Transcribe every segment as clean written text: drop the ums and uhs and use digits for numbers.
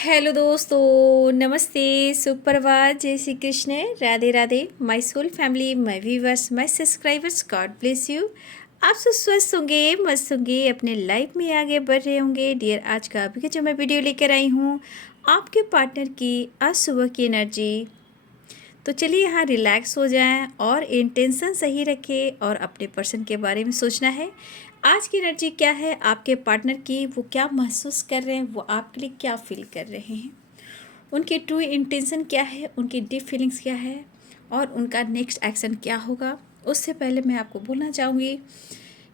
Hello दोस्तों, नमस्ते, सुप्रभात, जय Shri Krishna, Radhe Radhe. My soul family, my viewers, my subscribers, God bless you. आप सब स्वस्थ होंगे, मस्त होंगे, अपने लाइफ में आगे बढ़ रहे होंगे। डियर, आज का अभी का जो मैं वीडियो लेकर आई हूँ, आपके पार्टनर की आज सुबह की एनर्जी। तो चलिए यहाँ रिलैक्स हो जाएं और इंटेंशन सही रखें और अपने पर्सन के बारे में सोचना है। आज की एनर्जी क्या है आपके पार्टनर की, वो क्या महसूस कर रहे हैं, वो आपके लिए क्या फील कर रहे हैं, उनकी ट्रू इंटेंशन क्या है, उनकी डीप फीलिंग्स क्या है और उनका नेक्स्ट एक्शन क्या होगा। उससे पहले मैं आपको बोलना चाहूँगी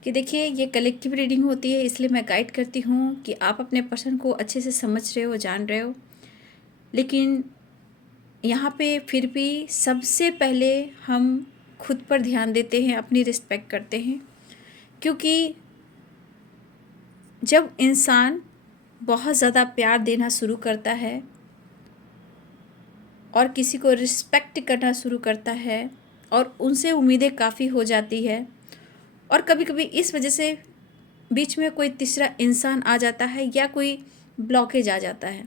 कि देखिए, ये कलेक्टिव रीडिंग होती है, इसलिए मैं गाइड करती हूँ कि आप अपने पर्सन को अच्छे से समझ रहे हो, जान रहे हो। लेकिन यहाँ पे फिर भी सबसे पहले हम खुद पर ध्यान देते हैं, अपनी रिस्पेक्ट करते हैं। क्योंकि जब इंसान बहुत ज़्यादा प्यार देना शुरू करता है और किसी को रिस्पेक्ट करना शुरू करता है और उनसे उम्मीदें काफ़ी हो जाती है, और कभी कभी इस वजह से बीच में कोई तीसरा इंसान आ जाता है या कोई ब्लॉकेज आ जाता है,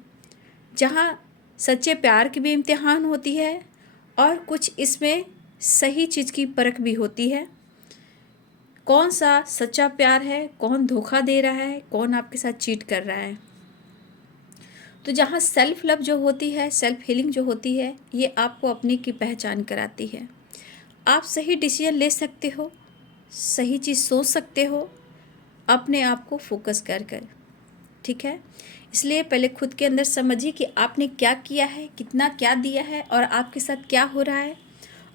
जहाँ सच्चे प्यार की भी इम्तिहान होती है और कुछ इसमें सही चीज़ की परख भी होती है। कौन सा सच्चा प्यार है, कौन धोखा दे रहा है, कौन आपके साथ चीट कर रहा है। तो जहाँ सेल्फ लव जो होती है, सेल्फ हीलिंग जो होती है, ये आपको अपने की पहचान कराती है। आप सही डिसीजन ले सकते हो, सही चीज़ सोच सकते हो, अपने आप को फोकस कर कर। ठीक है, इसलिए पहले खुद के अंदर समझिए कि आपने क्या किया है, कितना क्या दिया है और आपके साथ क्या हो रहा है।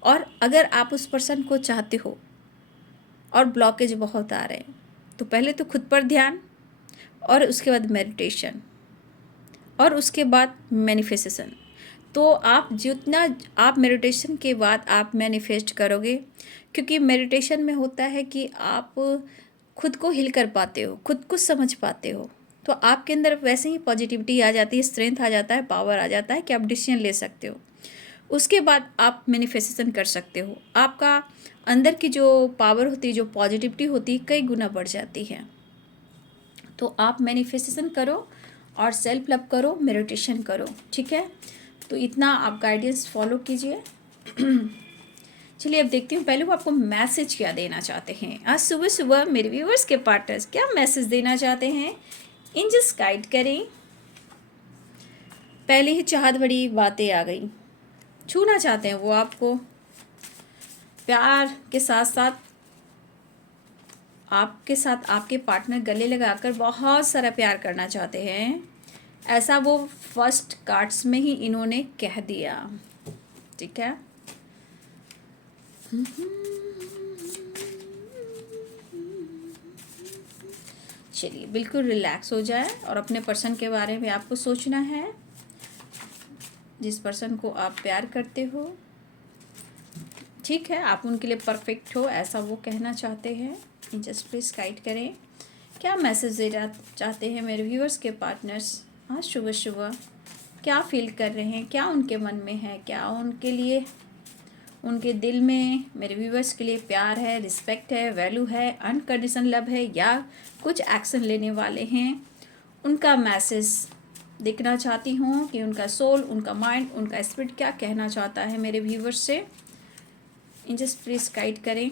और अगर आप उस पर्सन को चाहते हो और ब्लॉकेज बहुत आ रहे हैं, तो पहले तो खुद पर ध्यान, और उसके बाद मेडिटेशन, और उसके बाद मैनिफेस्टेशन। तो आप जितना आप मेडिटेशन के बाद आप मैनिफेस्ट करोगे, क्योंकि मेडिटेशन में होता है कि आप खुद को हिल कर पाते हो, खुद को समझ पाते हो, तो आपके अंदर वैसे ही पॉजिटिविटी आ जाती है, स्ट्रेंथ आ जाता है, पावर आ जाता है कि आप डिसीजन ले सकते हो। उसके बाद आप मैनिफेस्टेशन कर सकते हो। आपका अंदर की जो पावर होती है, जो पॉजिटिविटी होती है, कई गुना बढ़ जाती है। तो आप मैनिफेस्टेशन करो और सेल्फ लव करो, मेडिटेशन करो। ठीक है, तो इतना आप गाइडेंस फॉलो कीजिए। चलिए अब देखती हूँ पहले वो आपको मैसेज क्या देना चाहते हैं। आज सुबह सुबह मेरे व्यूअर्स के पार्टनर्स क्या मैसेज देना चाहते हैं, एंजल्स गाइड करें। पहले ही चाहत भरी बातें आ गई, छूना चाहते हैं वो आपको, प्यार के साथ साथ आपके साथ आपके पार्टनर गले लगाकर बहुत सारा प्यार करना चाहते हैं। ऐसा वो फर्स्ट कार्ड्स में ही इन्होंने कह दिया। ठीक है, चलिए बिल्कुल रिलैक्स हो जाए और अपने पर्सन के बारे में आपको सोचना है, जिस पर्सन को आप प्यार करते हो। ठीक है, आप उनके लिए परफेक्ट हो, ऐसा वो कहना चाहते हैं। जस्ट प्लीज गाइड करें, क्या मैसेज देना चाहते हैं मेरे व्यूअर्स के पार्टनर्स आज सुबह सुबह, क्या फील कर रहे हैं, क्या उनके मन में है, क्या उनके लिए, उनके दिल में मेरे व्यूअर्स के लिए प्यार है, रिस्पेक्ट है, वैल्यू है, अनकंडीशनल लव है, या कुछ एक्शन लेने वाले हैं। उनका मैसेज देखना चाहती हूँ कि उनका सोल, उनका माइंड, उनका स्पिरिट क्या कहना चाहता है मेरे व्यूअर्स से। जस्ट प्लीज गाइड करें,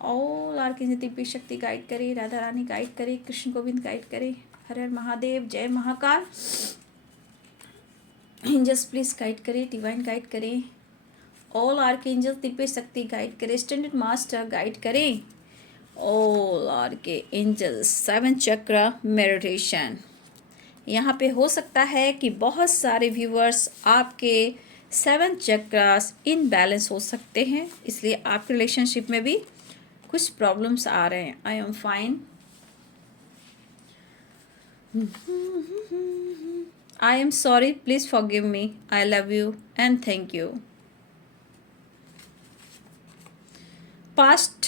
ऑल आर्कएंजल दिव्य शक्ति गाइड करे, राधा रानी गाइड करे, कृष्ण गोविंद गाइड करे, हर हर महादेव, जय महाकाल। जस्ट प्लीज गाइड करे, डिवाइन गाइड करें, ऑल आर्कएंजल दिव्य शक्ति गाइड करे, स्टैंडर्ड मास्टर गाइड करें, ऑल आर्कएंजल 7 चक्र मेडिटेशन। यहाँ पे हो सकता है कि बहुत सारे व्यूअर्स आपके 7 चक्रास इनबैलेंस हो सकते हैं, इसलिए आपके रिलेशनशिप में भी कुछ प्रॉब्लम्स आ रहे हैं। I am fine, I am sorry, please forgive me, I love you and thank you. Past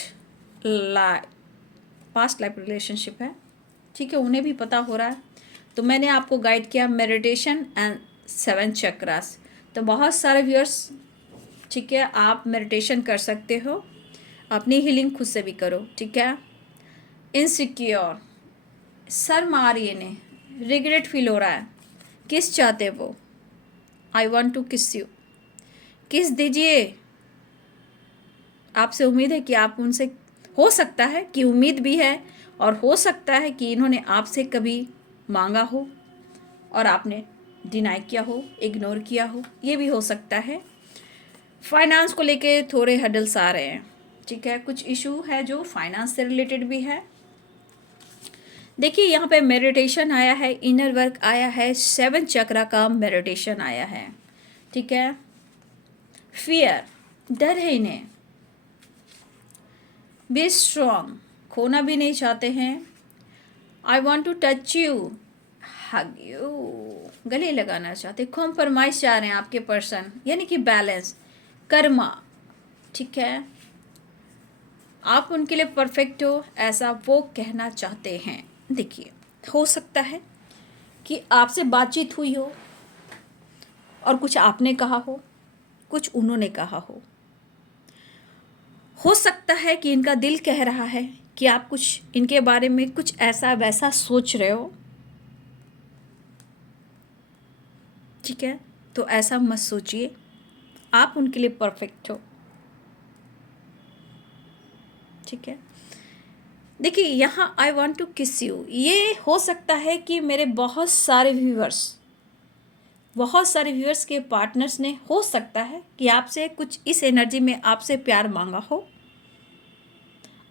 life relationship है, ठीक है, उन्हें भी पता हो रहा है। तो मैंने आपको गाइड किया मेडिटेशन एंड 7 चक्रास। तो बहुत सारे व्यूअर्स, ठीक है, आप मेडिटेशन कर सकते हो, अपनी हीलिंग खुद से भी करो। ठीक है, इनसिक्योर, शर्म आ रही है, रिग्रेट फील हो रहा है, किस चाहते वो, आई वॉन्ट टू किस यू, किस दीजिए। आपसे उम्मीद है कि आप उनसे, हो सकता है कि उम्मीद भी है और हो सकता है कि इन्होंने आपसे कभी मांगा हो और आपने डिनाई किया हो, इग्नोर किया हो, ये भी हो सकता है। फाइनेंस को लेके थोड़े हडल्स आ रहे हैं, ठीक है, कुछ इशू है जो फाइनेंस से रिलेटेड भी है। देखिए यहाँ पे मेडिटेशन आया है, इनर वर्क आया है, 7 चक्रा का मेडिटेशन आया है, ठीक है। फियर, डर है इन्हें, बी स्ट्रॉन्ग, खोना भी नहीं चाहते हैं। I want to touch you, hug you, गले लगाना चाहते, कॉम्प्रोमाइज चाह रहे हैं आपके पर्सन, यानी कि बैलेंस, कर्मा, ठीक है। आप उनके लिए परफेक्ट हो ऐसा वो कहना चाहते हैं। देखिए हो सकता है कि आपसे बातचीत हुई और कुछ आपने कहा हो, कुछ उन्होंने कहा हो सकता है कि इनका दिल कह रहा है कि आप कुछ इनके बारे में कुछ ऐसा वैसा सोच रहे हो, ठीक है, तो ऐसा मत सोचिए, आप उनके लिए परफेक्ट हो, ठीक है। देखिए यहाँ आई वॉन्ट टू किस यू, ये हो सकता है कि मेरे बहुत सारे व्यूअर्स के पार्टनर्स ने, हो सकता है कि आपसे कुछ इस एनर्जी में आपसे प्यार मांगा हो,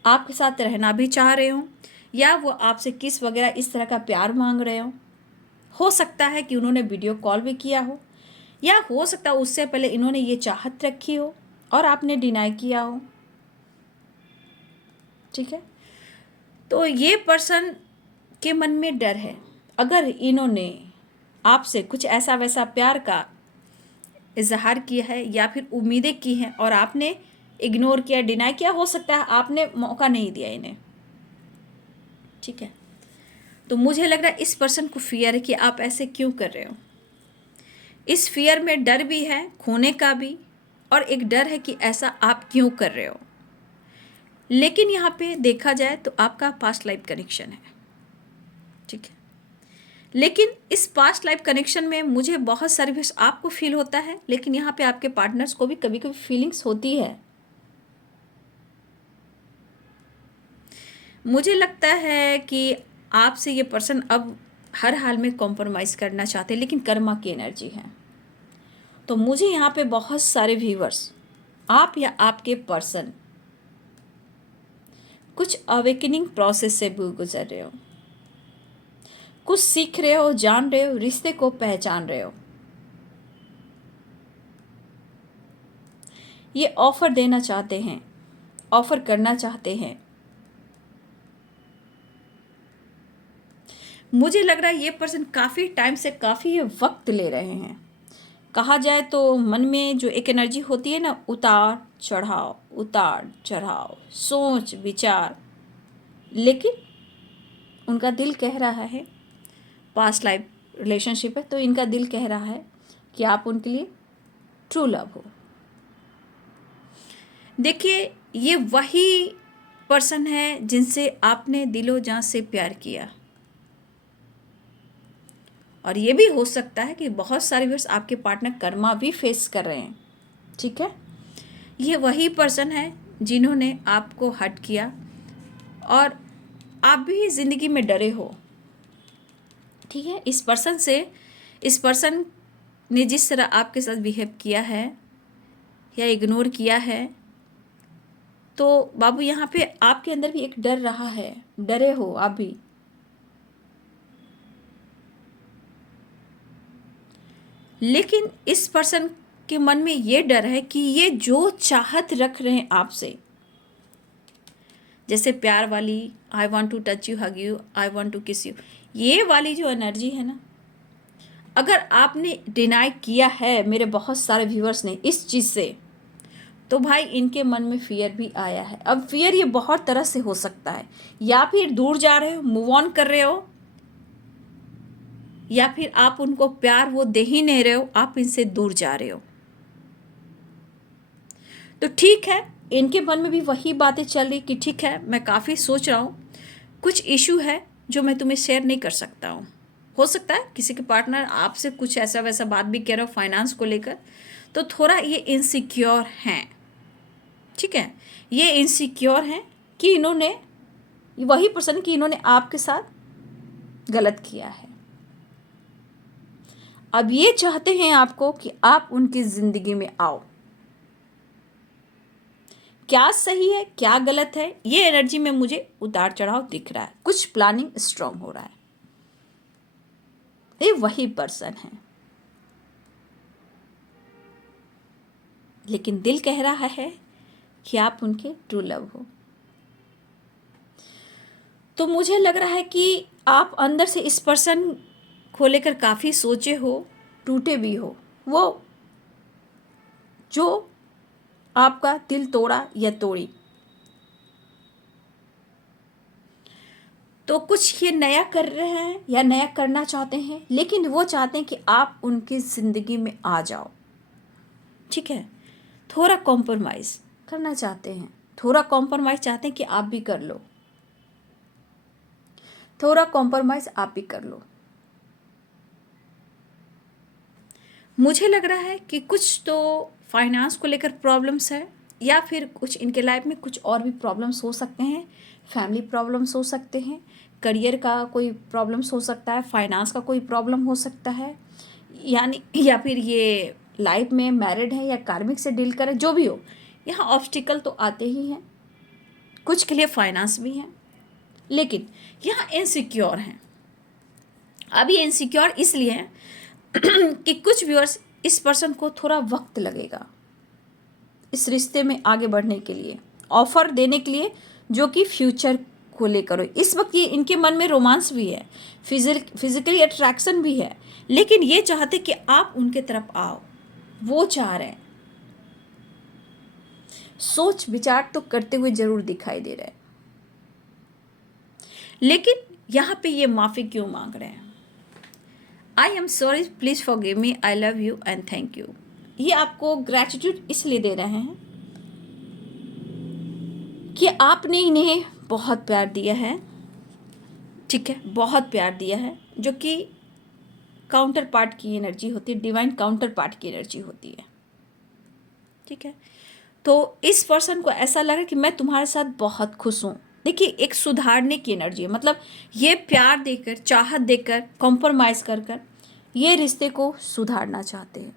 आपके साथ रहना भी चाह रहे हो, या वो आपसे किस वगैरह इस तरह का प्यार मांग रहे हो सकता है कि उन्होंने वीडियो कॉल भी किया हो, या हो सकता है उससे पहले इन्होंने ये चाहत रखी हो और आपने डिनाई किया हो, ठीक है। तो ये पर्सन के मन में डर है, अगर इन्होंने आपसे कुछ ऐसा वैसा प्यार का इजहार किया है या फिर उम्मीदें की हैं और आपने इग्नोर किया, डिनाई किया, हो सकता है आपने मौका नहीं दिया इन्हें, ठीक है। तो मुझे लग रहा है इस पर्सन को फियर है कि आप ऐसे क्यों कर रहे हो। इस फियर में डर भी है, खोने का भी, और एक डर है कि ऐसा आप क्यों कर रहे हो। लेकिन यहाँ पे देखा जाए तो आपका पास्ट लाइफ कनेक्शन है, ठीक है। लेकिन इस पास्ट लाइफ कनेक्शन में मुझे बहुत सारे भी आपको फील होता है, लेकिन यहाँ पे आपके पार्टनर्स को भी कभी कभी फीलिंग्स होती है। मुझे लगता है कि आपसे ये पर्सन अब हर हाल में कॉम्प्रोमाइज़ करना चाहते हैं, लेकिन कर्मा की एनर्जी है। तो मुझे यहाँ पे बहुत सारे व्यूअर्स, आप या आपके पर्सन कुछ अवेकनिंग प्रोसेस से भी गुजर रहे हो, कुछ सीख रहे हो, जान रहे हो, रिश्ते को पहचान रहे हो। ये ऑफर देना चाहते हैं, ऑफर करना चाहते हैं। मुझे लग रहा है ये पर्सन काफ़ी टाइम से काफ़ी वक्त ले रहे हैं। कहा जाए तो मन में जो एक एनर्जी होती है ना, उतार चढ़ाव, सोच विचार, लेकिन उनका दिल कह रहा है, पास्ट लाइफ रिलेशनशिप है तो इनका दिल कह रहा है कि आप उनके लिए ट्रू लव हो। देखिए ये वही पर्सन है जिनसे आपने दिलो जान से प्यार किया, और ये भी हो सकता है कि बहुत सारे व्यूअर्स आपके पार्टनर कर्मा भी फेस कर रहे हैं, ठीक है। ये वही पर्सन है जिन्होंने आपको हर्ट किया और आप भी ज़िंदगी में डरे हो, ठीक है। इस पर्सन ने जिस तरह आपके साथ बिहेव किया है या इग्नोर किया है, तो बाबू यहाँ पे आपके अंदर भी एक डर रहा है, डरे हो आप भी। लेकिन इस पर्सन के मन में ये डर है कि ये जो चाहत रख रहे हैं आपसे, जैसे प्यार वाली, I want to touch you, hug you, I want to kiss you, ये वाली जो एनर्जी है ना, अगर आपने डिनाई किया है, मेरे बहुत सारे व्यूअर्स ने, इस चीज़ से, तो भाई इनके मन में फियर भी आया है। अब फियर ये बहुत तरह से हो सकता है, या फिर दूर जा रहे हो, मूव ऑन कर रहे हो, या फिर आप उनको प्यार वो दे ही नहीं रहे हो, आप इनसे दूर जा रहे हो। तो ठीक है, इनके मन में भी वही बातें चल रही कि ठीक है मैं काफ़ी सोच रहा हूँ, कुछ इशू है जो मैं तुम्हें शेयर नहीं कर सकता हूँ। हो सकता है किसी के पार्टनर आपसे कुछ ऐसा वैसा बात भी कह रहे हो फाइनेंस को लेकर, तो थोड़ा ये इनसिक्योर हैं, ठीक है। ये इनसिक्योर हैं कि इन्होंने, वही पर्सन कि इन्होंने आपके साथ गलत किया है। अब ये चाहते हैं आपको कि आप उनकी ज़िंदगी में आओ। क्या सही है क्या गलत है, ये एनर्जी में मुझे उतार चढ़ाव दिख रहा है, कुछ प्लानिंग स्ट्रांग हो रहा है। ये वही पर्सन है, लेकिन दिल कह रहा है कि आप उनके ट्रू लव हो। तो मुझे लग रहा है कि आप अंदर से इस पर्सन को लेकर काफ़ी सोचे हो, टूटे भी हो। वो जो आपका दिल तोड़ा या तोड़ी, तो कुछ ये नया कर रहे हैं या नया करना चाहते हैं, लेकिन वो चाहते हैं कि आप उनकी ज़िंदगी में आ जाओ, ठीक है। थोड़ा कॉम्प्रोमाइज़ करना चाहते हैं, थोड़ा कॉम्प्रोमाइज़ चाहते हैं कि आप भी कर लो, थोड़ा कॉम्प्रोमाइज़ आप भी कर लो। मुझे लग रहा है कि कुछ तो फाइनेंस को लेकर प्रॉब्लम्स है, या फिर कुछ इनके लाइफ में कुछ और भी प्रॉब्लम्स हो सकते हैं। फैमिली प्रॉब्लम्स हो सकते हैं, करियर का कोई प्रॉब्लम्स हो सकता है, फाइनेंस का कोई प्रॉब्लम हो सकता है, यानी या फिर ये लाइफ में मैरिड है या कार्मिक से डील करें, जो भी हो, यहाँ ऑब्स्टिकल तो आते ही हैं। कुछ के लिए फाइनेंस भी हैं, लेकिन यहाँ इनसिक्योर हैं। अब ये इनसिक्योर इसलिए हैं कि कुछ व्यूअर्स, इस पर्सन को थोड़ा वक्त लगेगा इस रिश्ते में आगे बढ़ने के लिए, ऑफर देने के लिए, जो कि फ्यूचर को लेकर हो। इस वक्त ये इनके मन में रोमांस भी है, फिजिकली अट्रैक्शन भी है, लेकिन ये चाहते कि आप उनके तरफ आओ। वो चाह रहे हैं, सोच विचार तो करते हुए जरूर दिखाई दे रहे हैं, लेकिन यहाँ पे ये माफ़ी क्यों मांग रहे हैं? I am sorry, please forgive me, I love you and thank you. ये आपको ग्रैटिट्यूड इसलिए दे रहे हैं कि आपने इन्हें बहुत प्यार दिया है, ठीक है, बहुत प्यार दिया है, जो कि काउंटर पार्ट की एनर्जी होती है, डिवाइन काउंटर पार्ट की एनर्जी होती है, ठीक है। तो इस पर्सन को ऐसा लगा कि मैं तुम्हारे साथ बहुत खुश हूँ। देखिए, एक सुधारने की एनर्जी है, मतलब ये प्यार देकर, चाहत देकर, कॉम्प्रोमाइज़ कर कर ये रिश्ते को सुधारना चाहते हैं।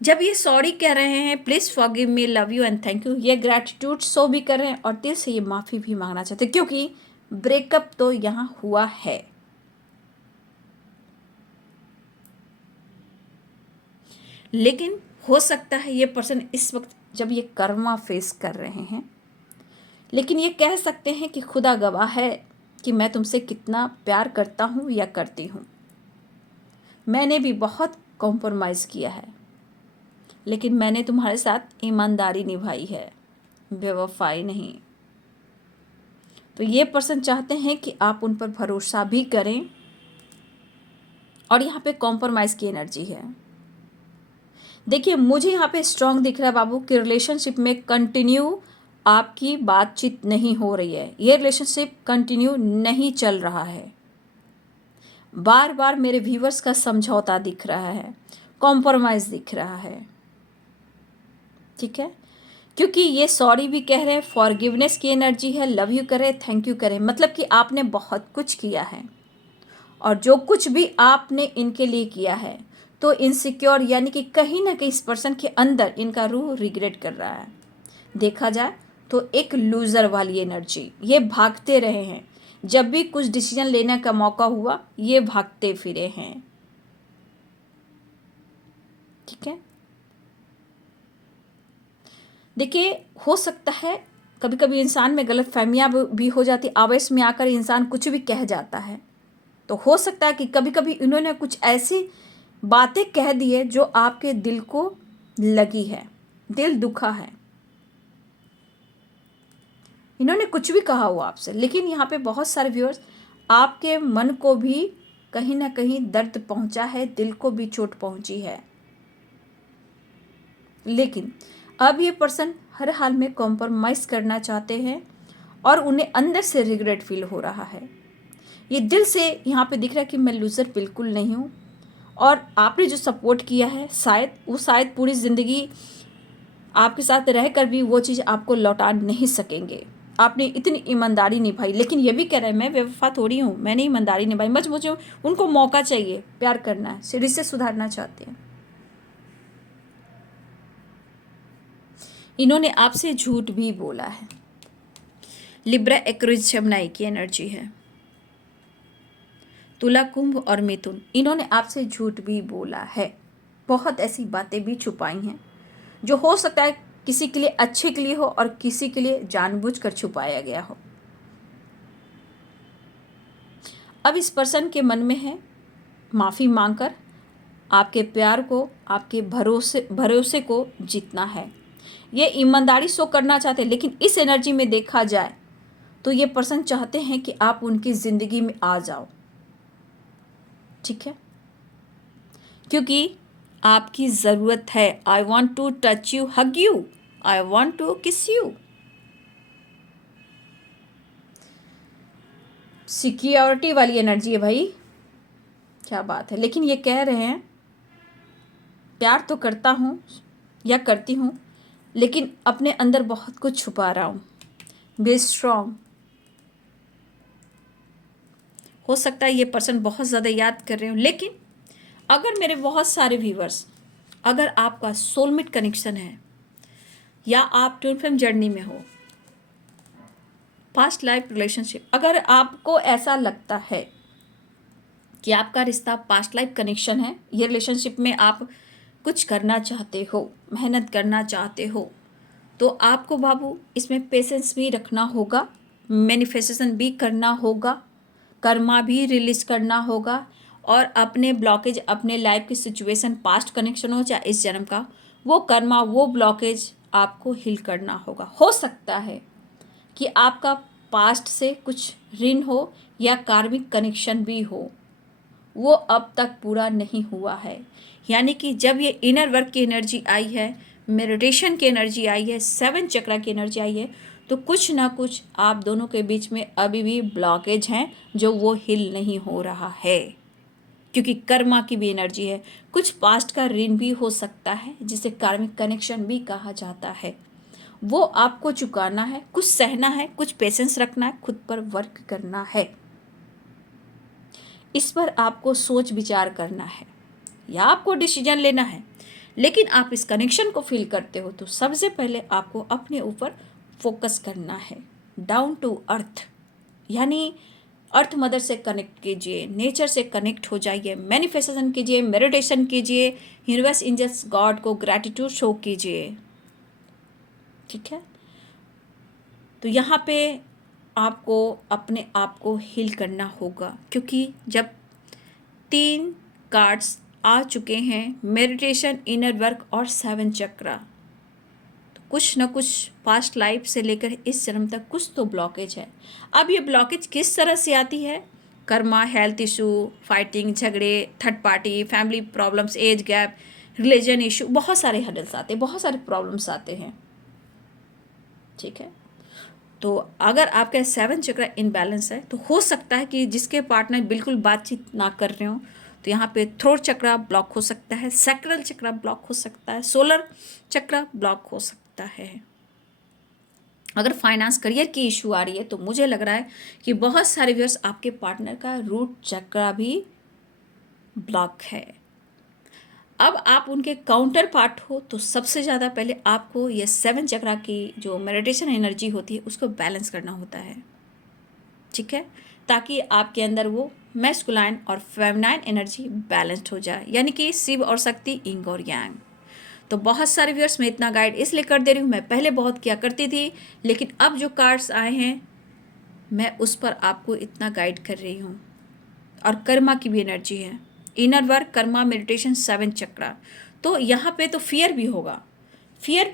जब ये सॉरी कह रहे हैं, please forgive me, love you and thank you, ये ग्रैटिट्यूड शो भी कर रहे हैं और दिल से ये माफ़ी भी मांगना चाहते हैं, क्योंकि ब्रेकअप तो यहाँ हुआ है। लेकिन हो सकता है ये पर्सन इस वक्त जब ये कर्मा फेस कर रहे हैं, लेकिन ये कह सकते हैं कि खुदा गवाह है कि मैं तुमसे कितना प्यार करता हूँ या करती हूँ। मैंने भी बहुत कॉम्प्रोमाइज़ किया है, लेकिन मैंने तुम्हारे साथ ईमानदारी निभाई है, बेवफाई नहीं। तो ये पर्सन चाहते हैं कि आप उन पर भरोसा भी करें, और यहाँ पे कॉम्प्रोमाइज़ की एनर्जी है। देखिए, मुझे यहाँ पे स्ट्रांग दिख रहा है बाबू कि रिलेशनशिप में कंटिन्यू आपकी बातचीत नहीं हो रही है, ये रिलेशनशिप कंटिन्यू नहीं चल रहा है। बार बार मेरे व्यूवर्स का समझौता दिख रहा है, कॉम्प्रोमाइज़ दिख रहा है, ठीक है। क्योंकि ये सॉरी भी कह रहे हैं, फॉरगिवनेस की एनर्जी है, लव यू करे, थैंक यू करे, मतलब कि आपने बहुत कुछ किया है, और जो कुछ भी आपने इनके लिए किया है, तो इनसिक्योर यानी कि कहीं ना कहीं इस पर्सन के अंदर इनका रूह रिग्रेट कर रहा है। देखा जाए तो एक लूज़र वाली एनर्जी, ये भागते रहे हैं, जब भी कुछ डिसीजन लेने का मौका हुआ ये भागते फिरे हैं, ठीक है। देखिए, हो सकता है कभी कभी इंसान में गलत फहमियाँ भी हो जाती, आवेश में आकर इंसान कुछ भी कह जाता है। तो हो सकता है कि कभी कभी इन्होंने कुछ ऐसी बातें कह दी है जो आपके दिल को लगी है, दिल दुखा है, इन्होंने कुछ भी कहा हुआ आपसे, लेकिन यहाँ पे बहुत सारे व्यूअर्स, आपके मन को भी कहीं ना कहीं दर्द पहुँचा है, दिल को भी चोट पहुँची है। लेकिन अब ये पर्सन हर हाल में कॉम्प्रोमाइज़ करना चाहते हैं, और उन्हें अंदर से रिग्रेट फील हो रहा है। ये दिल से यहाँ पे दिख रहा है कि मैं लूज़र बिल्कुल नहीं हूँ, और आपने जो सपोर्ट किया है शायद पूरी ज़िंदगी आपके साथ रहकर भी वो चीज़ आपको लौटा नहीं सकेंगे। आपने इतनी ईमानदारी निभाई, लेकिन ये भी कह रहे हैं मैं बेवफा थोड़ी हूँ, मैंने ईमानदारी निभाई। मुझे उनको मौका चाहिए, प्यार करना है, सीढ़ी से सुधारना चाहते हैं। इन्होंने आपसे झूठ भी बोला है। लिब्रा एक्वेरियस जेमिनी की एनर्जी है। तुला कुंभ और मिथुन, इन्होंने आपसे झूठ भी बोला है, बहुत ऐसी बातें भी छुपाई हैं जो हो सकता है किसी के लिए अच्छे के लिए हो और किसी के लिए जानबूझकर छुपाया गया हो। अब इस पर्सन के मन में है माफ़ी मांगकर आपके प्यार को, आपके भरोसे को जीतना है। ये ईमानदारी शो करना चाहते हैं, लेकिन इस एनर्जी में देखा जाए तो ये पर्सन चाहते हैं कि आप उनकी ज़िंदगी में आ जाओ, ठीक है, क्योंकि आपकी ज़रूरत है। I want to touch you, hug you, I want to kiss you. Security वाली एनर्जी है भाई, क्या बात है। लेकिन ये कह रहे हैं प्यार तो करता हूँ या करती हूँ, लेकिन अपने अंदर बहुत कुछ छुपा रहा हूँ। Be strong. हो सकता है ये पर्सन बहुत ज़्यादा याद कर रहे हो, लेकिन अगर मेरे बहुत सारे व्यूवर्स, अगर आपका सोलमेट कनेक्शन है या आप ट्विन फ्लेम जर्नी में हो, पास्ट लाइफ रिलेशनशिप, अगर आपको ऐसा लगता है कि आपका रिश्ता पास्ट लाइफ कनेक्शन है, ये रिलेशनशिप में आप कुछ करना चाहते हो, मेहनत करना चाहते हो, तो आपको बाबू इसमें पेशेंस भी रखना होगा, मैनिफेस्टेशन भी करना होगा, कर्मा भी रिलीज करना होगा, और अपने ब्लॉकेज, अपने लाइफ की सिचुएशन, पास्ट कनेक्शन हो चाहे इस जन्म का, वो कर्मा, वो ब्लॉकेज आपको हील करना होगा। हो सकता है कि आपका पास्ट से कुछ ऋण हो या कार्मिक कनेक्शन भी हो, वो अब तक पूरा नहीं हुआ है। यानी कि जब ये इनर वर्क की एनर्जी आई है, मेडिटेशन की एनर्जी आई है, 7 चक्रा की एनर्जी आई है, तो कुछ ना कुछ आप दोनों के बीच में अभी भी ब्लॉकेज हैं जो वो हिल नहीं हो रहा है, क्योंकि कर्मा की भी एनर्जी है। कुछ पास्ट का ऋण भी हो सकता है जिसे कार्मिक कनेक्शन भी कहा जाता है, वो आपको चुकाना है, कुछ सहना है, कुछ पेशेंस रखना है, खुद पर वर्क करना है। इस पर आपको सोच विचार करना है या आपको डिसीजन लेना है। लेकिन आप इस कनेक्शन को फील करते हो तो सबसे पहले आपको अपने ऊपर फोकस करना है, डाउन टू अर्थ, यानी अर्थ मदर से कनेक्ट कीजिए, नेचर से कनेक्ट हो जाइए, मैनिफेस्टेशन कीजिए, मेडिटेशन कीजिए, यूनिवर्स, एंजल्स, गॉड को ग्रैटिट्यूड शो कीजिए, ठीक है। तो यहाँ पे आपको अपने आप को हील करना होगा, क्योंकि जब 3 कार्ड्स आ चुके हैं, मेडिटेशन, इनर वर्क और 7 चक्रा, तो कुछ न कुछ पास्ट लाइफ से लेकर इस जन्म तक कुछ तो ब्लॉकेज है। अब ये ब्लॉकेज किस तरह से आती है? कर्मा, हेल्थ इशू, फाइटिंग, झगड़े, third party, family problems, age gap, religion issue, बहुत सारे हर्डल्स आते हैं, बहुत सारे प्रॉब्लम्स आते हैं, ठीक है। तो अगर आपका 7 चक्र इनबैलेंस है तो हो सकता है कि जिसके पार्टनर बिल्कुल बातचीत ना कर रहे हो, तो यहाँ पे थ्रोट चक्र ब्लॉक हो सकता है, सैक्रल चक्र ब्लॉक हो सकता है, सोलर चक्र ब्लॉक हो सकता है। अगर फाइनेंस करियर की इशू आ रही है तो मुझे लग रहा है कि बहुत सारे व्यूअर्स आपके पार्टनर का रूट चक्र भी ब्लॉक है। अब आप उनके काउंटर पार्ट हो तो सबसे ज़्यादा पहले आपको ये 7 चक्रा की जो मेडिटेशन एनर्जी होती है उसको बैलेंस करना होता है, ठीक है, ताकि आपके अंदर वो मैस्कुलाइन और फेमिनाइन एनर्जी बैलेंस्ड हो जाए, यानी कि शिव और शक्ति, यिंग और यांग। तो बहुत सारे व्यूअर्स मैं इतना गाइड इसलिए कर दे रही हूँ, मैं पहले बहुत किया करती थी, लेकिन अब जो कार्ड्स आए हैं मैं उस पर आपको इतना गाइड कर रही हूँ। और कर्मा की भी एनर्जी है, इनर वर्क, कर्मा, मेडिटेशन, 7 चक्रा। तो यहाँ पे तो फियर भी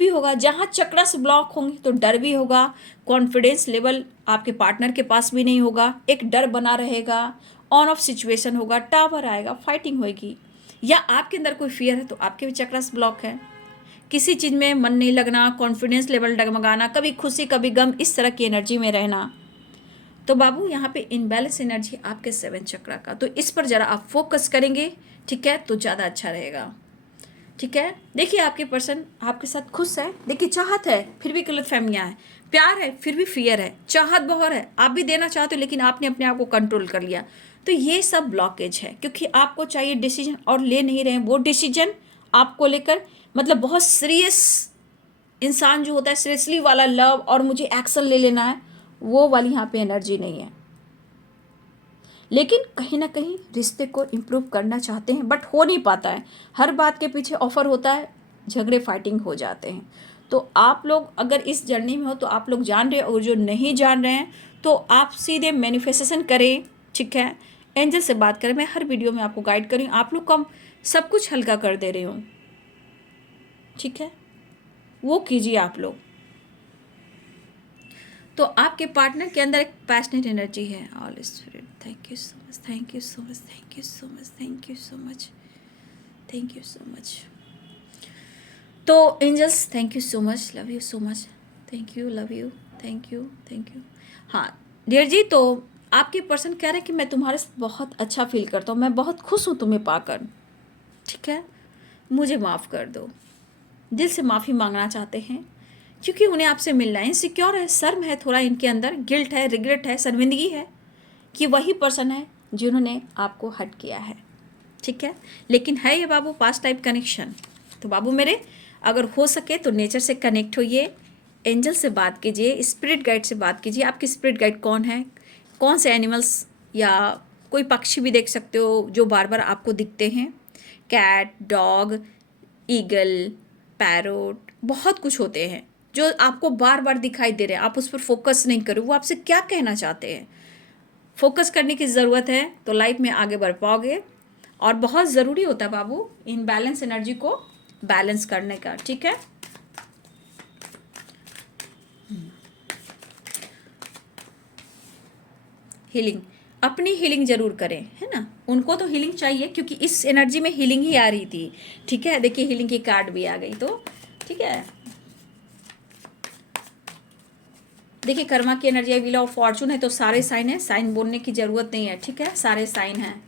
होगा, जहाँ चक्रा से ब्लॉक होंगे तो डर भी होगा, कॉन्फिडेंस लेवल आपके पार्टनर के पास भी नहीं होगा, एक डर बना रहेगा, ऑन ऑफ सिचुएशन होगा, टावर आएगा, फाइटिंग होगी, या आपके अंदर कोई फियर है तो आपके भी चक्रा से ब्लॉक है, किसी चीज़ में मन नहीं लगना, कॉन्फिडेंस लेवल डगमगाना, कभी खुशी कभी गम, इस तरह की एनर्जी में रहना। तो बाबू यहाँ पे इनबैलेंस एनर्जी आपके 7 चक्रा का, तो इस पर ज़रा आप फोकस करेंगे, ठीक है, तो ज़्यादा अच्छा रहेगा। ठीक है, देखिए आपके पर्सन आपके साथ खुश है, देखिए चाहत है फिर भी गलत फहमियाँ है, प्यार है फिर भी फियर है, चाहत बहुत है, आप भी देना चाहते हो लेकिन आपने अपने आप को कंट्रोल कर लिया। तो ये सब ब्लॉकेज है, क्योंकि आपको चाहिए डिसीजन और ले नहीं रहे हैं वो डिसीजन आपको लेकर, मतलब बहुत सीरियस इंसान जो होता है, सीरियसली वाला लव और मुझे एक्शन ले लेना है, वो वाली यहाँ पे एनर्जी नहीं है। लेकिन कहीं ना कहीं रिश्ते को इम्प्रूव करना चाहते हैं बट हो नहीं पाता है, हर बात के पीछे ऑफर होता है, झगड़े फाइटिंग हो जाते हैं। तो आप लोग अगर इस जर्नी में हो तो आप लोग जान रहे हो, और जो नहीं जान रहे हैं तो आप सीधे मैनिफेस्टेशन करें, ठीक है, एंजल से बात करें। मैं हर वीडियो में आपको गाइड कर रही हूँ, आप लोग को सब कुछ हल्का कर दे रही हूँ, ठीक है, वो कीजिए आप लोग। तो आपके पार्टनर के अंदर एक पैशनेट एनर्जी है। All spirit thank you so much, thank you so much, thank you so much, thank you so much, thank you so much. तो angels thank you so much, love you so much, thank you, love you, thank you, thank you. हाँ dear जी, तो आपके person कह रहे हैं कि मैं तुम्हारे साथ बहुत अच्छा फील करता हूँ, मैं बहुत खुश हूँ तुम्हें पाकर, ठीक है, मुझे माफ़ कर दो, दिल से माफ़ी मांगना चाहते हैं, क्योंकि उन्हें आपसे मिलना है, इनसिक्योर है, शर्म है थोड़ा इनके अंदर, गिल्ट है, रिग्रेट है, शर्मिंदगी है कि वही पर्सन है जिन्होंने आपको हर्ट किया है, ठीक है। लेकिन है ये बाबू पास्ट टाइप कनेक्शन। तो बाबू मेरे, अगर हो सके तो नेचर से कनेक्ट होइए, एंजल से बात कीजिए, स्पिरिट गाइड से बात कीजिए। आपकी स्पिरिट गाइड कौन है, कौन से एनिमल्स या कोई पक्षी भी देख सकते हो जो बार बार आपको दिखते हैं, कैट, डॉग, ईगल, पैरोट, बहुत कुछ होते हैं जो आपको बार बार दिखाई दे रहे हैं, आप उस पर फोकस नहीं करो, वो आपसे क्या कहना चाहते हैं। फोकस करने की ज़रूरत है तो लाइफ में आगे बढ़ पाओगे, और बहुत ज़रूरी होता है बाबू इन बैलेंस एनर्जी को बैलेंस करने का, ठीक है। हीलिंग, अपनी हीलिंग जरूर करें, है ना, उनको तो हीलिंग चाहिए क्योंकि इस एनर्जी में हीलिंग ही आ रही थी, ठीक है। देखिए हीलिंग की कार्ड भी आ गई, तो ठीक है। देखिए कर्मा की एनर्जी है, व्हील ऑफ फॉर्चून है, तो सारे साइन है, साइन बोलने की ज़रूरत नहीं है, ठीक है, सारे साइन हैं,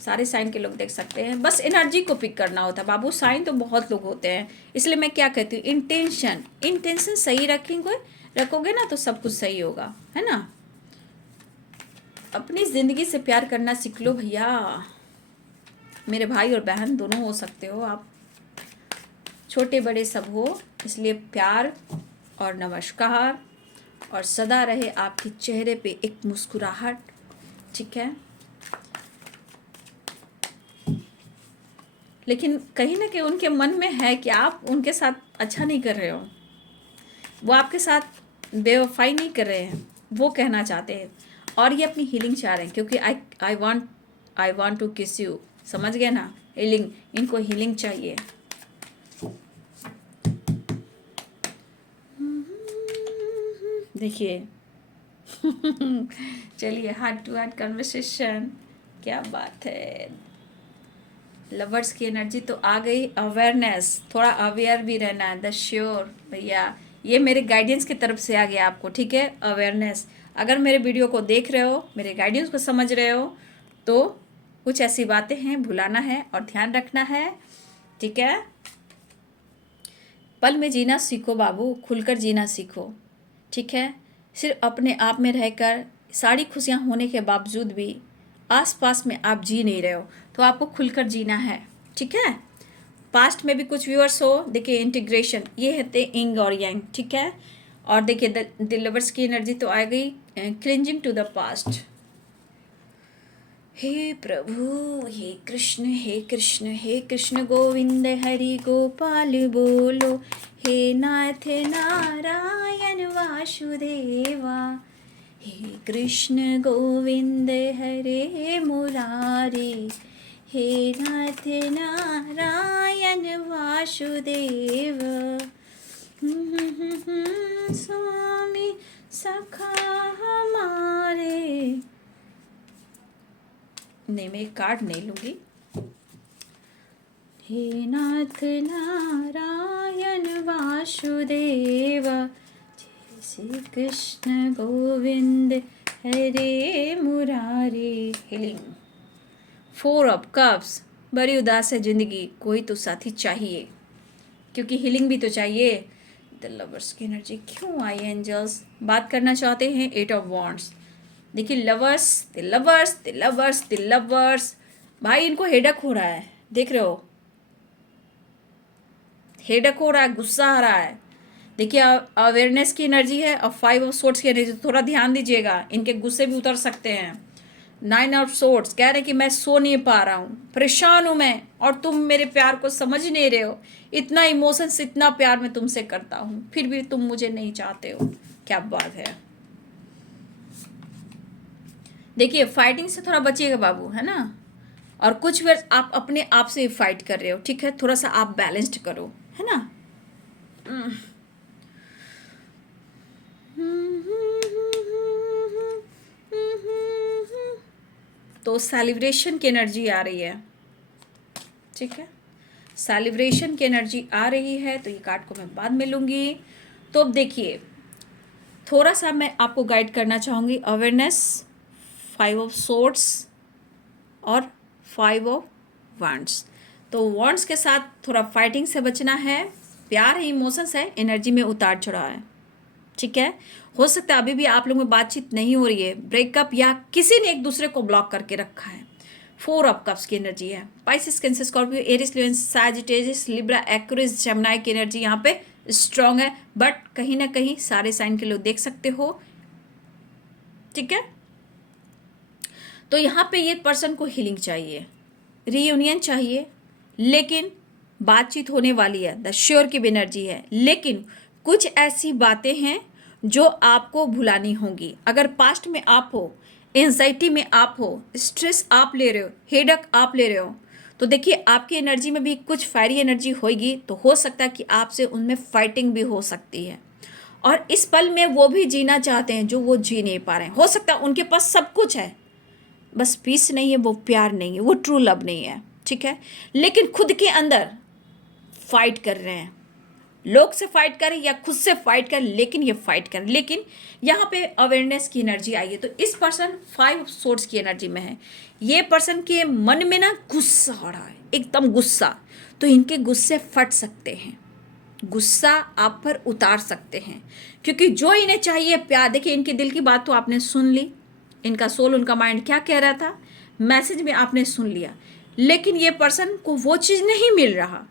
सारे साइन के लोग देख सकते हैं, बस एनर्जी को पिक करना होता है बाबू। साइन तो बहुत लोग होते हैं, इसलिए मैं क्या कहती हूँ, इंटेंशन, इंटेंशन सही रखोगे ना तो सब कुछ सही होगा, है ना। अपनी ज़िंदगी से प्यार करना सीख लो भैया, मेरे भाई और बहन दोनों हो सकते हो आप, छोटे बड़े सब हो, इसलिए प्यार और नमस्कार, और सदा रहे आपके चेहरे पे एक मुस्कुराहट, ठीक है। लेकिन कहीं ना कहीं उनके मन में है कि आप उनके साथ अच्छा नहीं कर रहे हो, वो आपके साथ बेवफाई नहीं कर रहे हैं, वो कहना चाहते हैं, और ये अपनी हीलिंग चाह रहे हैं, क्योंकि I want to kiss you, समझ गए ना, हीलिंग, इनको हीलिंग चाहिए। देखिए चलिए हार्ट टू हार्ट कन्वर्सेशन, क्या बात है। लवर्स की एनर्जी तो आ गई, अवेयरनेस, थोड़ा अवेयर भी रहना है, द श्योर भैया, ये मेरे गाइडेंस की तरफ से आ गया आपको, ठीक है, अवेयरनेस। अगर मेरे वीडियो को देख रहे हो, मेरे गाइडेंस को समझ रहे हो, तो कुछ ऐसी बातें हैं भुलाना है और ध्यान रखना है, ठीक है। पल में जीना सीखो बाबू, खुलकर जीना सीखो, ठीक है। सिर्फ अपने आप में रहकर सारी खुशियाँ होने के बावजूद भी आसपास में आप जी नहीं रहे हो, तो आपको खुलकर जीना है, ठीक है। पास्ट में भी कुछ व्यूअर्स हो, देखिए इंटीग्रेशन, ये है इंग और यांग, ठीक है। और देखिए द लवर्स की एनर्जी तो आ गई, क्लिंजिंग टू द पास्ट। हे प्रभु, हे कृष्ण, हे कृष्ण, हे कृष्ण गोविंद हरि गोपाल बोलो, हे नाथ नारायण वासुदेवा, हे कृष्ण गोविंद हरे मुरारे, हे नाथ नारायण वासुदेव। स्वामी सखा हमारे, नहीं मैं कार्ड नहीं लूँगी। हे नाथ नारायण वासुदेव, जय श्री कृष्ण गोविंद हरे मुरारे। हीलिंग। 4 of cups. बड़ी उदास है जिंदगी, कोई तो साथी चाहिए, क्योंकि हीलिंग भी तो चाहिए। द लवर्स की एनर्जी क्यों आई एंजल्स? बात करना चाहते हैं 8 ऑफ वॉन्ड्स। देखिए lovers, the lovers, the lovers, the lovers. भाई इनको हेडक हो रहा है, देख रहे हो, हेडक हो रहा है, गुस्सा आ रहा है। देखिए अवेयरनेस की एनर्जी है और 5 ऑफ सोर्ड्स की एनर्जी। थोड़ा ध्यान दीजिएगा, इनके गुस्से भी उतर सकते हैं। 9 ऑफ सोर्ड्स कह रहे हैं कि मैं सो नहीं पा रहा हूँ, परेशान हूँ मैं, और तुम मेरे प्यार को समझ नहीं रहे हो। इतना इमोशंस, इतना प्यार मैं तुमसे करता हूँ, फिर भी तुम मुझे नहीं चाहते हो। क्या बात है। देखिए फाइटिंग से थोड़ा बचिएगा बाबू, है ना। और कुछ वर्ष आप अपने आप से फाइट कर रहे हो, ठीक है, थोड़ा सा आप बैलेंस्ड करो, है ना। तो सेलिब्रेशन की एनर्जी आ रही है, ठीक है, सेलिब्रेशन की एनर्जी आ रही है। तो ये कार्ड को मैं बाद में लूँगी। तो अब देखिए थोड़ा सा मैं आपको गाइड करना चाहूँगी। अवेयरनेस, 5 ऑफ सोर्ड्स और 5 ऑफ वॉन्ड्स। तो वॉन्ड्स के साथ थोड़ा फाइटिंग से बचना है। प्यार है, इमोशंस है, एनर्जी में उतार चढ़ाव है, ठीक है। हो सकता है अभी भी आप लोगों में बातचीत नहीं हो रही है, ब्रेकअप, या किसी ने एक दूसरे को ब्लॉक करके रखा है। 4 ऑफ कप्स की एनर्जी है। पाइसिस, कैंसर, स्कॉर्पियो, एरिस, लियो, सैजिटेरियस, लिब्रा, एक्वेरियस, जेमिनी की एनर्जी यहाँ पे स्ट्रांग है, बट कहीं ना कहीं सारे साइन के लोग देख सकते हो, ठीक है। तो यहाँ पे ये पर्सन को हीलिंग चाहिए, रीयूनियन चाहिए, लेकिन बातचीत होने वाली है। द श्योर की भी एनर्जी है, लेकिन कुछ ऐसी बातें हैं जो आपको भुलानी होंगी। अगर पास्ट में आप हो, एंजाइटी में आप हो, स्ट्रेस आप ले रहे हो, हेडक आप ले रहे हो, तो देखिए आपकी एनर्जी में भी कुछ फायरी एनर्जी होगी। तो हो सकता है कि आपसे उनमें फाइटिंग भी हो सकती है, और इस पल में वो भी जीना चाहते हैं जो वो जी नहीं पा रहे हैं। हो सकता है उनके पास सब कुछ है, बस पीस नहीं है, वो प्यार नहीं है, वो ट्रू लव नहीं है, ठीक है, लेकिन खुद के अंदर फाइट कर रहे हैं। लोग से फाइट करें या खुद से फाइट करें, लेकिन ये फाइट करें। लेकिन यहाँ पे अवेयरनेस की एनर्जी आई है। तो इस पर्सन 5 ऑफ सोर्ड्स की एनर्जी में है। ये पर्सन के मन में ना गुस्सा आ रहा है, एकदम गुस्सा। तो इनके गुस्से फट सकते हैं, गुस्सा आप पर उतार सकते हैं, क्योंकि जो इन्हें चाहिए प्यार। देखिए इनके दिल की बात तो आपने सुन ली, इनका सोल, उनका माइंड क्या कह रहा था, मैसेज में आपने सुन लिया, लेकिन ये पर्सन को वो चीज़ नहीं मिल रहा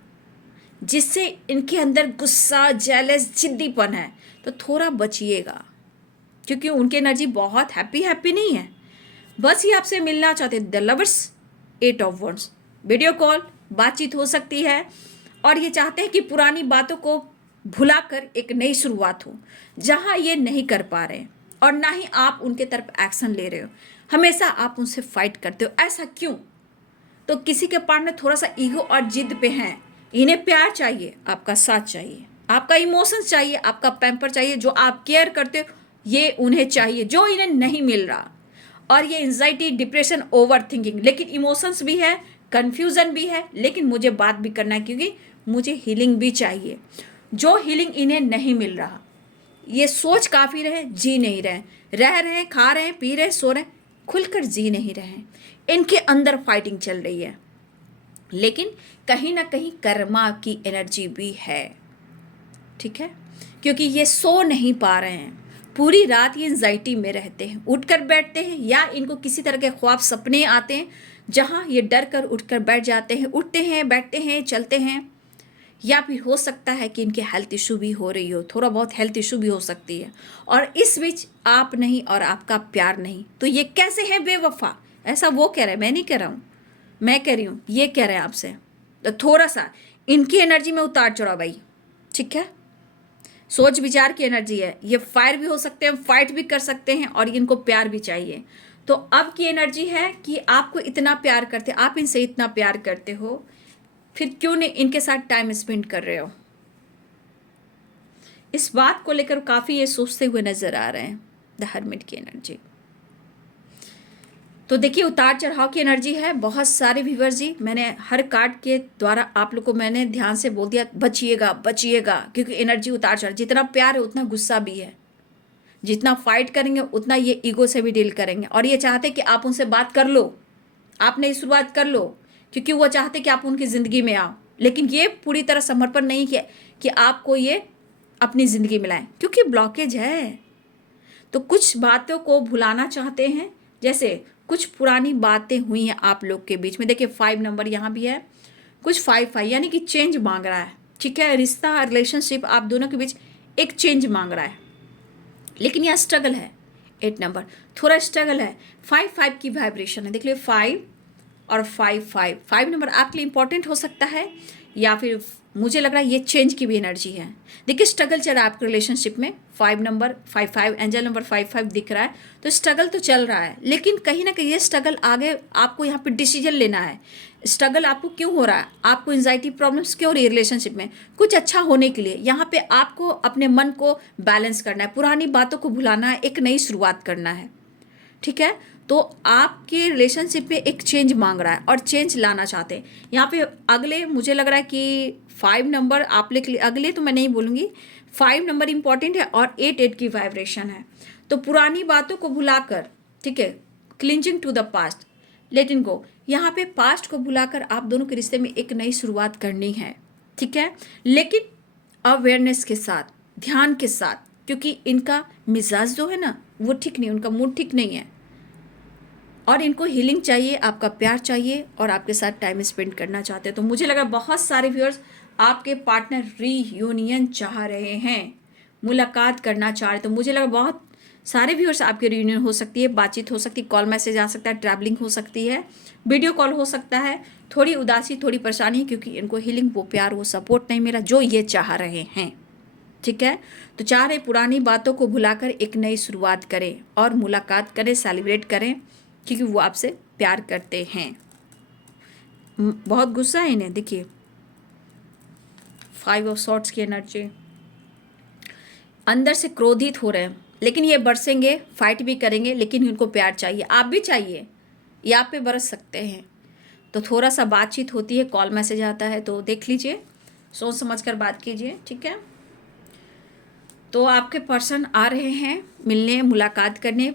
जिससे इनके अंदर गुस्सा, जेलस, जिद्दीपन है। तो थोड़ा बचिएगा, क्योंकि उनकी एनर्जी बहुत हैप्पी हैप्पी नहीं है, बस ये आपसे मिलना चाहते। The lovers, 8 of wands, video call, बातचीत हो सकती है, और ये चाहते हैं कि पुरानी बातों को भुलाकर एक नई शुरुआत हो, जहाँ ये नहीं कर पा रहे हैं, और ना ही आप उनके तरफ एक्शन ले रहे हो। हमेशा आप उनसे फाइट करते हो, ऐसा क्यों? तो किसी के पार्टनर थोड़ा सा ईगो और जिद पे हैं। इन्हें प्यार चाहिए, आपका साथ चाहिए, आपका इमोशंस चाहिए, आपका पैम्पर चाहिए, जो आप केयर करते हो ये उन्हें चाहिए, जो इन्हें नहीं मिल रहा। और ये एंजाइटी, डिप्रेशन, ओवर थिंकिंग, लेकिन इमोशंस भी है, कन्फ्यूज़न भी है, लेकिन मुझे बात भी करना है, क्योंकि मुझे हीलिंग भी चाहिए, जो हीलिंग इन्हें नहीं मिल रहा। ये सोच काफ़ी रहे, जी नहीं रहे, रह रहे हैं, खा रहे हैं, पी रहे हैं, सो रहे हैं, खुलकर जी नहीं रहे हैं। इनके अंदर फाइटिंग चल रही है, लेकिन कहीं ना कहीं कर्मा की एनर्जी भी है, ठीक है, क्योंकि ये सो नहीं पा रहे हैं। पूरी रात ये एंजाइटी में रहते हैं, उठकर बैठते हैं, या इनको किसी तरह के ख्वाब, सपने आते हैं जहाँ ये डर कर उठकर बैठ जाते हैं, उठते हैं, बैठते हैं, चलते हैं। या फिर हो सकता है कि इनके हेल्थ इशू भी हो रही हो, थोड़ा बहुत हेल्थ इशू भी हो सकती है, और इस बीच आप नहीं और आपका प्यार नहीं। तो ये कैसे है बेवफा? ऐसा वो कह रहे हैं, मैं नहीं कह रहा हूँ, मैं कह रही हूँ, ये कह रहे हैं आपसे। तो थोड़ा सा इनकी एनर्जी में उतार चढ़ाव भाई, ठीक है। सोच विचार की एनर्जी है, ये फायर भी हो सकते हैं, फाइट भी कर सकते हैं, और इनको प्यार भी चाहिए। तो अब की एनर्जी है कि आपको इतना प्यार करते, आप इनसे इतना प्यार करते हो, फिर क्यों नहीं इनके साथ टाइम स्पेंड कर रहे हो? इस बात को लेकर काफ़ी ये सोचते हुए नजर आ रहे हैं। द हर्मिट की एनर्जी। तो देखिए उतार चढ़ाव की एनर्जी है। बहुत सारे व्यूअर्स जी, मैंने हर कार्ड के द्वारा आप लोग को मैंने ध्यान से बोल दिया, बचिएगा बचिएगा, क्योंकि एनर्जी उतार चढ़ाव, जितना प्यार है उतना गुस्सा भी है। जितना फाइट करेंगे उतना ये ईगो से भी डील करेंगे, और ये चाहते कि आप उनसे बात कर लो, आप नई शुरुआत कर लो, क्योंकि वो चाहते कि आप उनकी ज़िंदगी में आओ। लेकिन ये पूरी तरह समर्पण नहीं किया कि आपको ये अपनी ज़िंदगी में लाएं, क्योंकि ब्लॉकेज है। तो कुछ बातों को भुलाना चाहते हैं, जैसे कुछ पुरानी बातें हुई हैं आप लोग के बीच में। देखिए 5 नंबर यहाँ भी है, कुछ 5 यानी कि चेंज मांग रहा है, ठीक है। रिश्ता, रिलेशनशिप आप दोनों के बीच एक चेंज मांग रहा है, लेकिन यहाँ स्ट्रगल है। 8 नंबर थोड़ा स्ट्रगल है। 5 की वाइब्रेशन है, देख लीजिए 5 और 5 नंबर आपके लिए इंपॉर्टेंट हो सकता है, या फिर मुझे लग रहा है ये चेंज की भी एनर्जी है। देखिए स्ट्रगल चल रहा है आपके रिलेशनशिप में। 5 नंबर 5 एंजल नंबर 5 दिख रहा है, तो स्ट्रगल तो चल रहा है, लेकिन कहीं ना कहीं ये स्ट्रगल आगे आपको यहाँ पे डिसीजन लेना है। स्ट्रगल आपको क्यों हो रहा है, आपको एंजाइटी प्रॉब्लम्स क्यों हो रही है रिलेशनशिप में, कुछ अच्छा होने के लिए। यहाँ पे आपको अपने मन को बैलेंस करना है, पुरानी बातों को भुलाना है, एक नई शुरुआत करना है, ठीक है। तो आपके रिलेशनशिप में एक चेंज मांग रहा है और चेंज लाना चाहते हैं। यहाँ पे अगले मुझे लग रहा है कि 5 नंबर आप लोग के लिए, अगले तो मैं नहीं बोलूँगी, 5 नंबर इंपॉर्टेंट है और 8 की वाइब्रेशन है। तो पुरानी बातों को भुलाकर, ठीक है, clinging to the past, let it go. यहाँ पे पास्ट को भुलाकर आप दोनों के रिश्ते में एक नई शुरुआत करनी है, ठीक है, लेकिन अवेयरनेस के साथ, ध्यान के साथ, क्योंकि इनका मिजाज जो है ना वो ठीक नहीं, उनका मूड ठीक नहीं है, और इनको हीलिंग चाहिए, आपका प्यार चाहिए, और आपके साथ टाइम स्पेंड करना चाहते हैं। तो मुझे लगा बहुत सारे व्यूअर्स आपके पार्टनर रीयूनियन चाह रहे हैं, मुलाकात करना चाह रहे, तो मुझे लगा बहुत सारे व्यूअर्स आपके रीयूनियन हो सकती है, बातचीत हो सकती है, कॉल मैसेज आ सकता है, ट्रैवलिंग हो सकती है, वीडियो कॉल हो सकता है। थोड़ी उदासी, थोड़ी परेशानी, क्योंकि इनको हीलिंग, वो प्यार, वो सपोर्ट नहीं मिला जो ये चाह रहे हैं, ठीक है। तो चाह रहे पुरानी बातों को भुलाकर एक नई शुरुआत करें और मुलाकात करें, सेलिब्रेट करें, क्योंकि वो आपसे प्यार करते हैं। बहुत गुस्सा है इन्हें, देखिए 5 ऑफ सॉर्ड्स की एनर्जी, अंदर से क्रोधित हो रहे हैं, लेकिन ये बरसेंगे, फाइट भी करेंगे, लेकिन इनको प्यार चाहिए, आप भी चाहिए, ये आप पे बरस सकते हैं। तो थोड़ा सा बातचीत होती है, कॉल मैसेज आता है, तो देख लीजिए, सोच समझ कर बात कीजिए, ठीक है। तो आपके पर्सन आ रहे हैं मिलने, मुलाकात करने,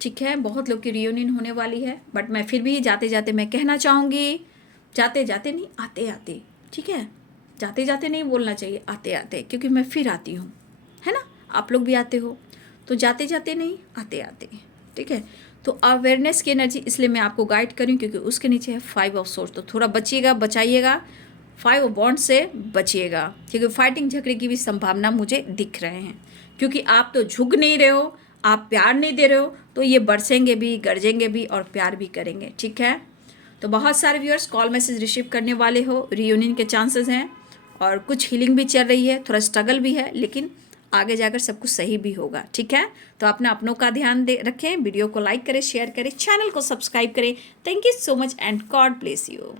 ठीक है। बहुत लोग की रियूनियन होने वाली है, बट मैं फिर भी जाते जाते मैं कहना चाहूँगी, जाते जाते नहीं, आते आते, ठीक है, जाते जाते नहीं बोलना चाहिए, आते आते, क्योंकि मैं फिर आती हूँ, है ना, आप लोग भी आते हो, तो जाते जाते नहीं, आते आते, ठीक है। तो अवेयरनेस की एनर्जी, इसलिए मैं आपको गाइड करूँ, क्योंकि उसके नीचे है 5 ऑफ सोर्स, तो थोड़ा बचिएगा, बचाइएगा, 5 ऑफ बॉन्ड से बचिएगा, क्योंकि फाइटिंग झगड़े की भी संभावना मुझे दिख रहे हैं, क्योंकि आप तो झुक नहीं रहे हो, आप प्यार नहीं दे रहे हो, तो ये बरसेंगे भी, गरजेंगे भी और प्यार भी करेंगे, ठीक है। तो बहुत सारे व्यूअर्स कॉल मैसेज रिसीव करने वाले हो, रियूनियन के चांसेस हैं, और कुछ हीलिंग भी चल रही है, थोड़ा स्ट्रगल भी है, लेकिन आगे जाकर सब कुछ सही भी होगा, ठीक है। तो अपनों का ध्यान रखें, वीडियो को लाइक करें, शेयर करें, चैनल को सब्सक्राइब करें। Thank you so much and God bless you.